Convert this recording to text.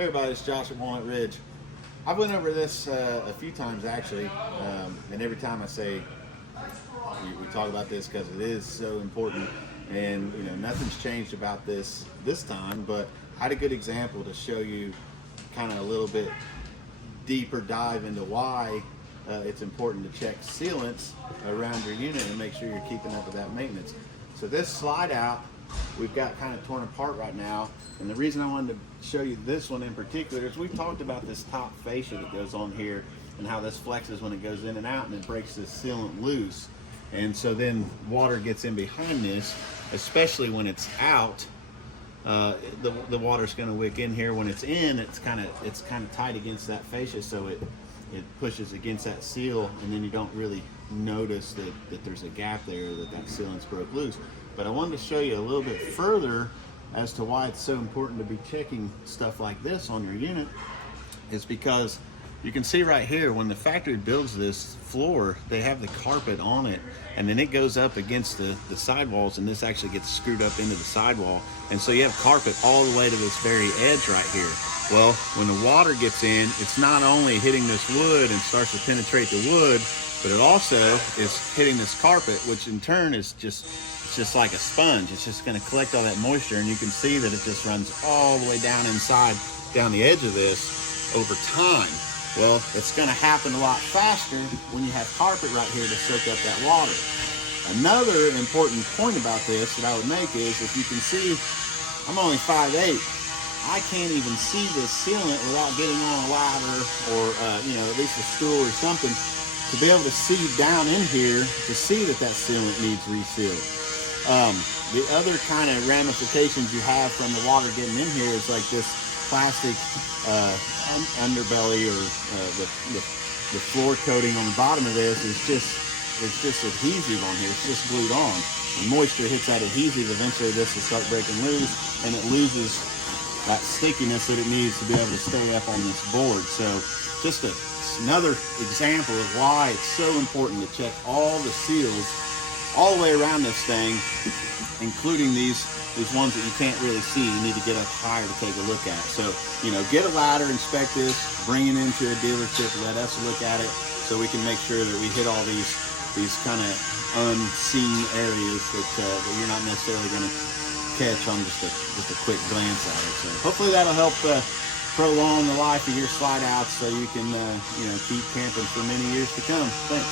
Hey everybody, it's Josh at Walnut Ridge. I've went over this a few times actually, and every time I say we talk about this because it is so important, and nothing's changed about this time. But I had a good example to show you, kind of a little bit deeper dive into why it's important to check sealants around your unit and make sure you're keeping up with that maintenance. So this slide out, we've got kind of torn apart right now, and the reason I wanted to show you this one in particular is we've talked about this top fascia that goes on here and how this flexes when it goes in and out, and it breaks this sealant loose, and so then water gets in behind this, especially when it's out. The water's going to wick in here. When it's in, it's kind of tight against that fascia, so it pushes against that seal, and then you don't really notice that there's a gap there, that sealant's broke loose. But I wanted to show you a little bit further as to why it's so important to be checking stuff like this on your unit. Is because you can see right here, when the factory builds this floor, they have the carpet on it, and then it goes up against the sidewalls, and this actually gets screwed up into the sidewall, and so you have carpet all the way to this very edge right here. Well, when the water gets in, it's not only hitting this wood and starts to penetrate the wood, but it also is hitting this carpet, which in turn is just like a sponge. It's just going to collect all that moisture, and you can see that it just runs all the way down inside, down the edge of this over time. Well, it's going to happen a lot faster when you have carpet right here to soak up that water. Another important point about this that I would make is, if you can see, I'm only 5'8". I can't even see this sealant without getting on a ladder or at least a stool or something to be able to see down in here to see that sealant needs resealed. The other kind of ramifications you have from the water getting in here is like this plastic underbelly, or the floor coating on the bottom of this is just adhesive on here. It's just glued on. When moisture hits that adhesive, eventually this will start breaking loose, and it loses that stickiness that it needs to be able to stay up on this board. So just another example of why it's so important to check all the seals all the way around this thing, including these ones that you can't really see. You need to get up higher to take a look at. So, get a ladder, inspect this, bring it into a dealership, let us look at it, so we can make sure that we hit all these kind of unseen areas that you're not necessarily going to catch on just a quick glance at it. So hopefully that'll help prolong the life of your slide outs, so you can keep camping for many years to come. Thanks.